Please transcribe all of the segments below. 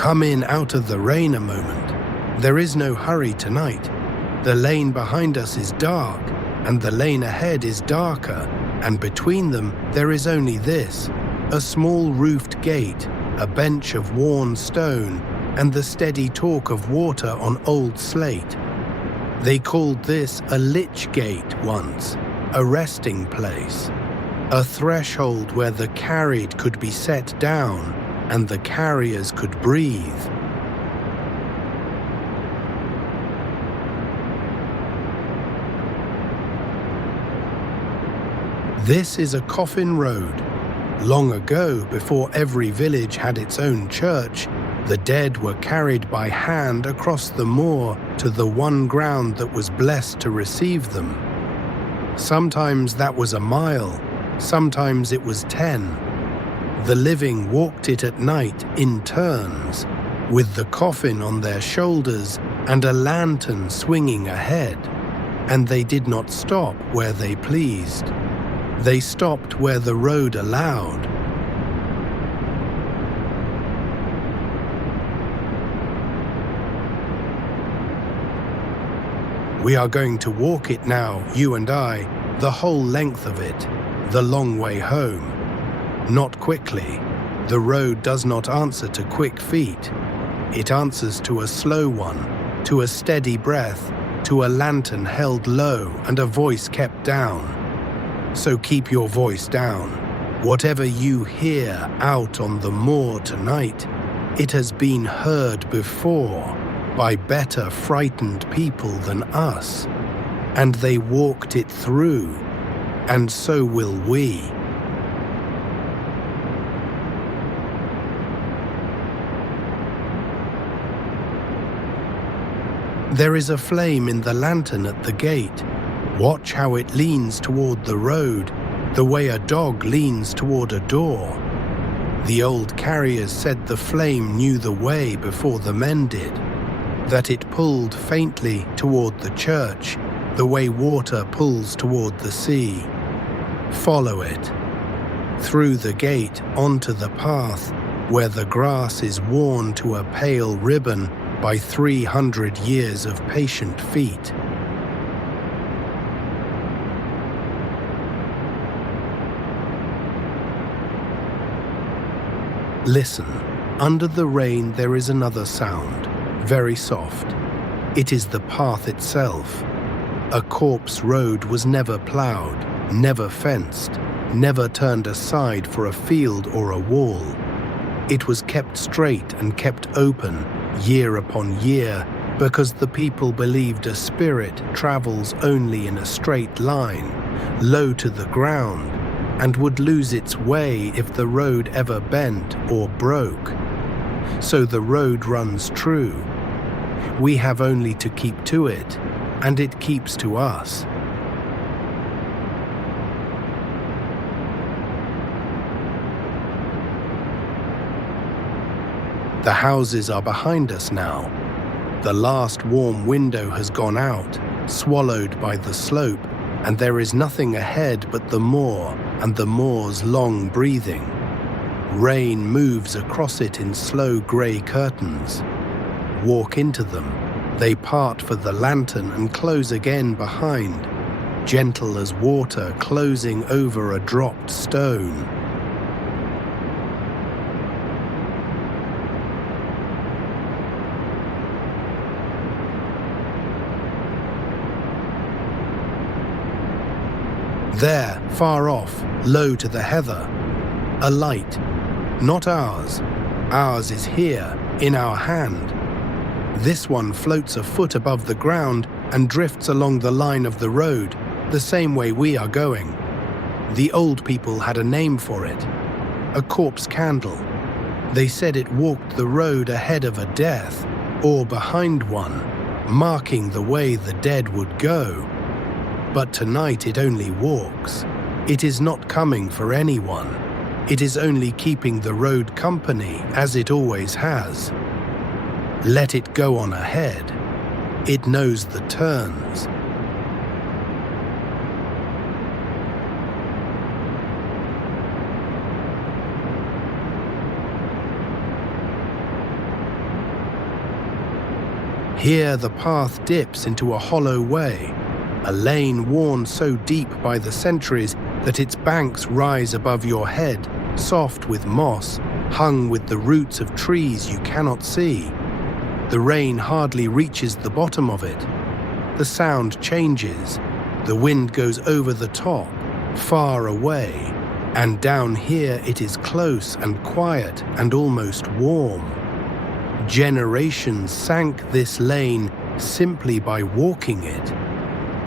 Come in out of the rain a moment. There is no hurry tonight. The lane behind us is dark, and the lane ahead is darker, and between them there is only this, a small roofed gate, a bench of worn stone, and the steady talk of water on old slate. They called this a Lych-Gate once, a resting place, a threshold where the carried could be set down and the carriers could breathe. This is a Coffin road. Long ago, before every village had its own church, the dead were carried by hand across the moor to the one ground that was blessed to receive them. Sometimes that was a mile, sometimes it was 10. The living walked it at night in turns, with the coffin on their shoulders and a lantern swinging ahead, and they did not stop where they pleased. They stopped where the road allowed. We are going to walk it now, you and I, the whole length of it, the long way home. Not quickly. The road does not answer to quick feet. It answers to a slow one, to a steady breath, to a lantern held low and a voice kept down. So keep your voice down. Whatever you hear out on the moor tonight, it has been heard before by better frightened people than us, and they walked it through, and so will we. There is a flame in the lantern at the gate. Watch how it leans toward the road, the way a dog leans toward a door. The old carriers said the flame knew the way before the men did, that it pulled faintly toward the church, the way water pulls toward the sea. Follow it. Through the gate onto the path, where the grass is worn to a pale ribbon by 300 years of patient feet. Listen, under the rain there is another sound, very soft. It is the path itself. A corpse road was never ploughed, never fenced, never turned aside for a field or a wall. It was kept straight and kept open, year upon year, because the people believed a spirit travels only in a straight line, low to the ground, and would lose its way if the road ever bent or broke. So the road runs true. We have only to keep to it, and it keeps to us. The houses are behind us now. The last warm window has gone out, swallowed by the slope, and there is nothing ahead but the moor and the moor's long breathing. Rain moves across it in slow grey curtains. Walk into them. They part for the lantern and close again behind, gentle as water closing over a dropped stone. There, far off, low to the heather, a light. Not ours. Ours is here, in our hand. This one floats a foot above the ground and drifts along the line of the road, the same way we are going. The old people had a name for it. A corpse candle. They said it walked the road ahead of a death, or behind one, marking the way the dead would go. But tonight it only walks. It is not coming for anyone. It is only keeping the road company, as it always has. Let it go on ahead. It knows the turns. Here the path dips into a hollow way, a lane worn so deep by the centuries that its banks rise above your head, soft with moss, hung with the roots of trees you cannot see. The rain hardly reaches the bottom of it. The sound changes. The wind goes over the top, far away, and down here it is close and quiet and almost warm. Generations sank this lane simply by walking it.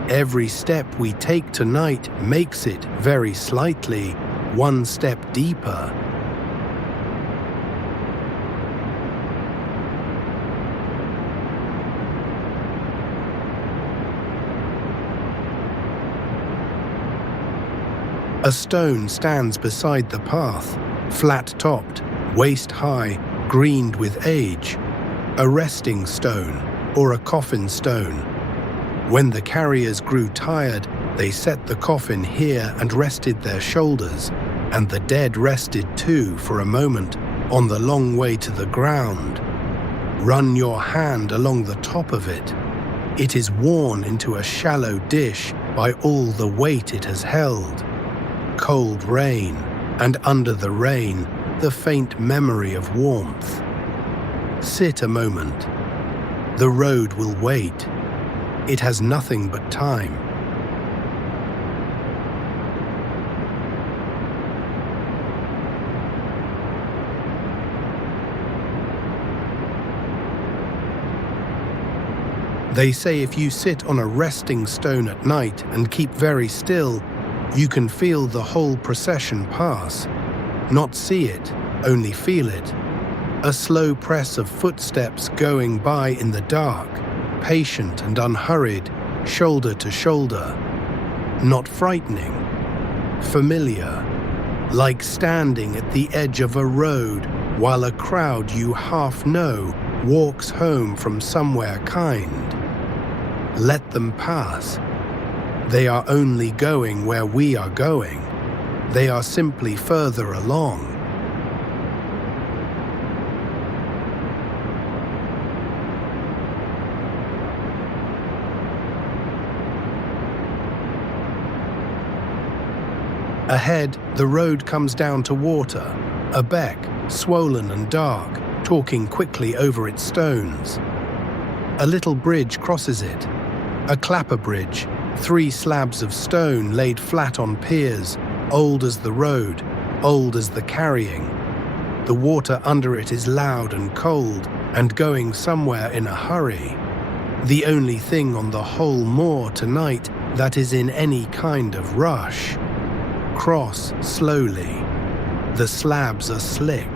Every step we take tonight makes it, very slightly, one step deeper. A stone stands beside the path, flat-topped, waist-high, greened with age. A resting stone, or a coffin stone. When the carriers grew tired, they set the coffin here and rested their shoulders, and the dead rested too for a moment on the long way to the ground. Run your hand along the top of it. It is worn into a shallow dish by all the weight it has held. Cold rain, and under the rain, the faint memory of warmth. Sit a moment. The road will wait. It has nothing but time. They say if you sit on a resting stone at night and keep very still, you can feel the whole procession pass. Not see it, only feel it. A slow press of footsteps going by in the dark, patient and unhurried, shoulder to shoulder. Not frightening. Familiar. Like standing at the edge of a road while a crowd you half know walks home from somewhere kind. Let them pass. They are only going where we are going. They are simply further along. Ahead, the road comes down to water, a beck, swollen and dark, talking quickly over its stones. A little bridge crosses it, a clapper bridge, 3 slabs of stone laid flat on piers, old as the road, old as the carrying. The water under it is loud and cold and going somewhere in a hurry. The only thing on the whole moor tonight that is in any kind of rush. Cross slowly. The slabs are slick.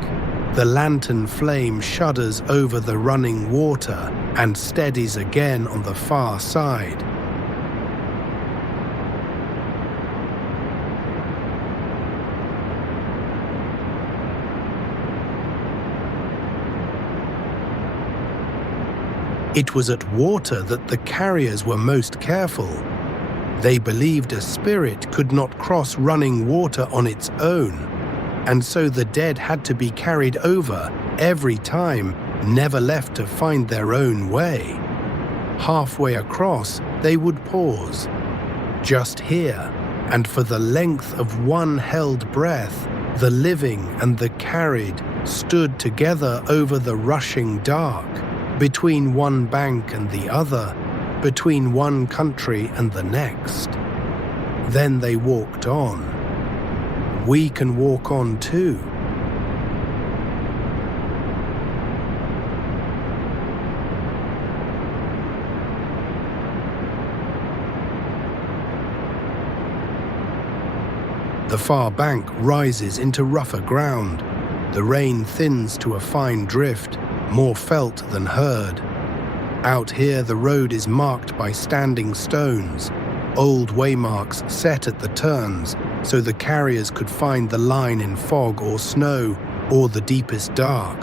The lantern flame shudders over the running water and steadies again on the far side. It was at water that the carriers were most careful. They believed a spirit could not cross running water on its own, and so the dead had to be carried over every time, never left to find their own way. Halfway across, they would pause. Just here, and for the length of one held breath, the living and the carried stood together over the rushing dark, between one bank and the other, between one country and the next. Then they walked on. We can walk on too. The far bank rises into rougher ground. The rain thins to a fine drift, more felt than heard. Out here the road is marked by standing stones, old waymarks set at the turns so the carriers could find the line in fog or snow or the deepest dark.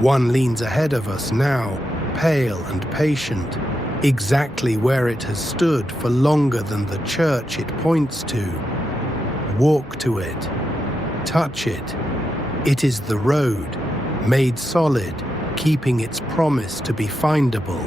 One leans ahead of us now, pale and patient, exactly where it has stood for longer than the church it points to. Walk to it. Touch it. It is the road, made solid, keeping its promise to be findable.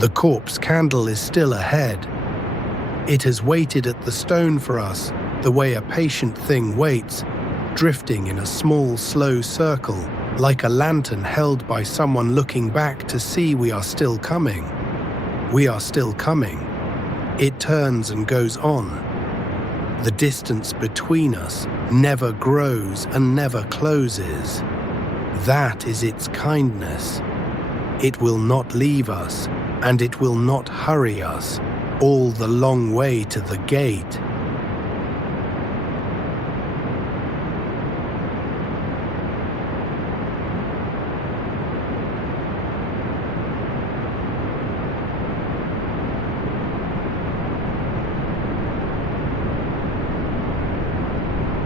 The corpse candle is still ahead. It has waited at the stone for us, the way a patient thing waits, drifting in a small, slow circle, like a lantern held by someone looking back to see we are still coming. We are still coming. It turns and goes on. The distance between us never grows and never closes. That is its kindness. It will not leave us, and it will not hurry us all the long way to the gate.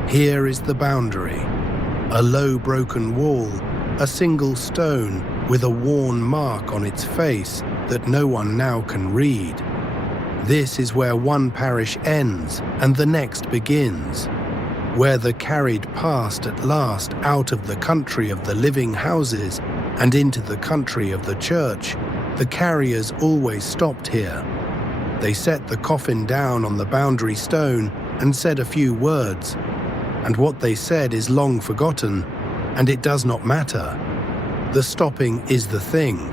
Here is the boundary, a low broken wall, a single stone with a worn mark on its face that no one now can read. This is where one parish ends and the next begins, where the carried passed at last out of the country of the living houses and into the country of the church. The carriers always stopped here. They set the coffin down on the boundary stone and said a few words, and what they said is long forgotten, and it does not matter. The stopping is the thing.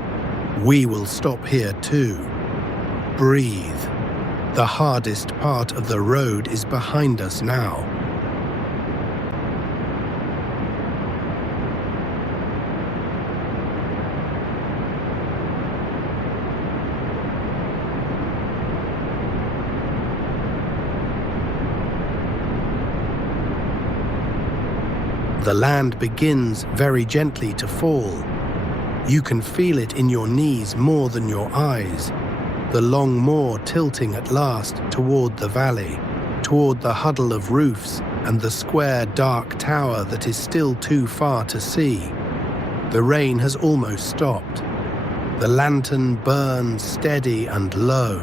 We will stop here too. Breathe. The hardest part of the road is behind us now. The land begins very gently to fall. You can feel it in your knees more than your eyes. The long moor tilting at last toward the valley, toward the huddle of roofs and the square dark tower that is still too far to see. The rain has almost stopped. The lantern burns steady and low.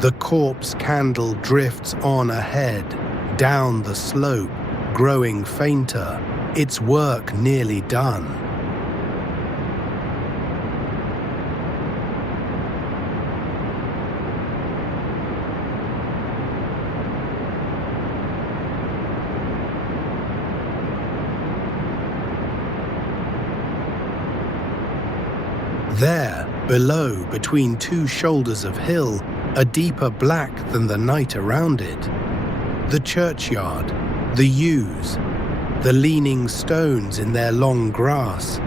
The corpse candle drifts on ahead, down the slope, growing fainter, its work nearly done. There, below, between two shoulders of hill, a deeper black than the night around it. The churchyard, the yews, the leaning stones in their long grass.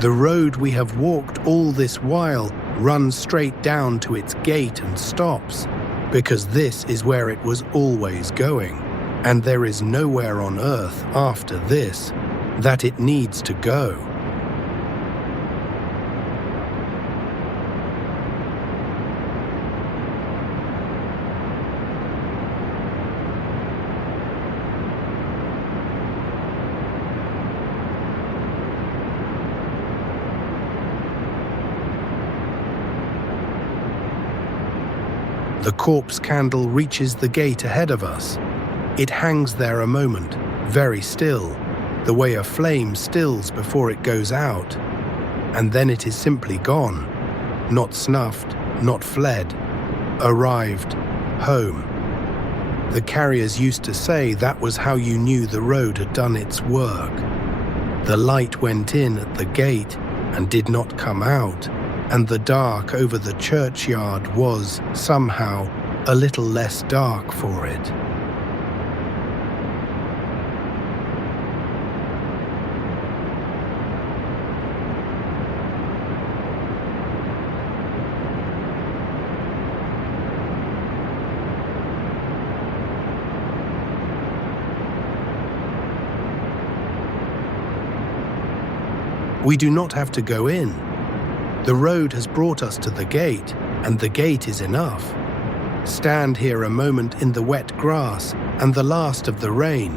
The road we have walked all this while runs straight down to its gate and stops, because this is where it was always going, and there is nowhere on earth after this that it needs to go. The corpse candle reaches the gate ahead of us. It hangs there a moment, very still, the way a flame stills before it goes out. And then it is simply gone. Not snuffed, not fled. Arrived, home. The carriers used to say that was how you knew the road had done its work. The light went in at the gate and did not come out. And the dark over the churchyard was, somehow, a little less dark for it. We do not have to go in. The road has brought us to the gate, and the gate is enough. Stand here a moment in the wet grass and the last of the rain.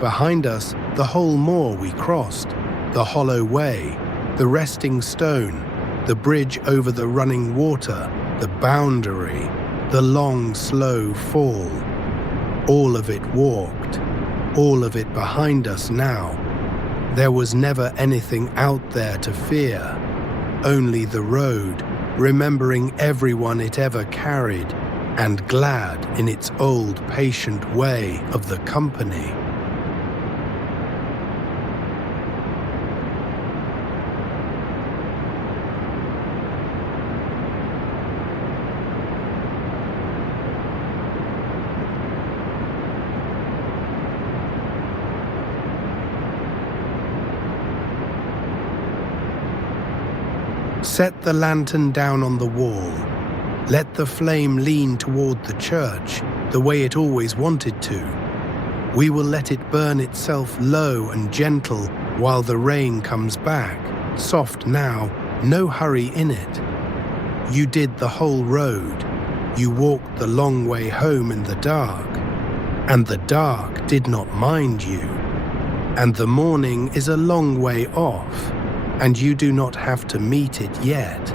Behind us, the whole moor we crossed, the hollow way, the resting stone, the bridge over the running water, the boundary, the long, slow fall. All of it walked, all of it behind us now. There was never anything out there to fear. Only the road, remembering everyone it ever carried, and glad in its old patient way of the company. Set the lantern down on the wall. Let the flame lean toward the church, the way it always wanted to. We will let it burn itself low and gentle while the rain comes back, soft now, no hurry in it. You did the whole road. You walked the long way home in the dark, and the dark did not mind you. And the morning is a long way off, and you do not have to meet it yet.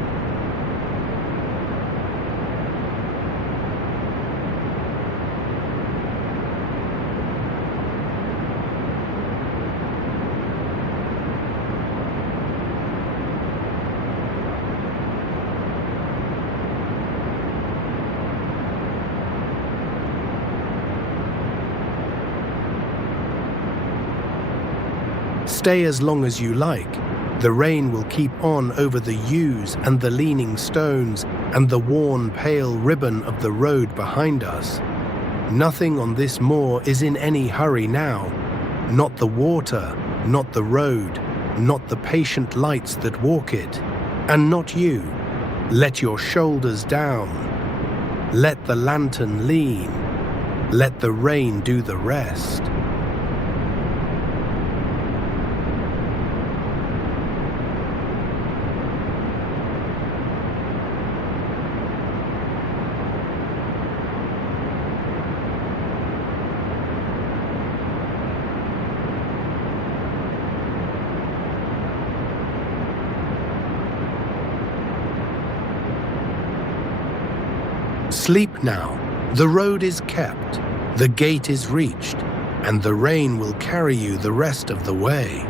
Stay as long as you like. The rain will keep on over the yews and the leaning stones and the worn pale ribbon of the road behind us. Nothing on this moor is in any hurry now. Not the water, not the road, not the patient lights that walk it, and not you. Let your shoulders down. Let the lantern lean. Let the rain do the rest. Sleep now. The road is kept, the gate is reached, and the rain will carry you the rest of the way.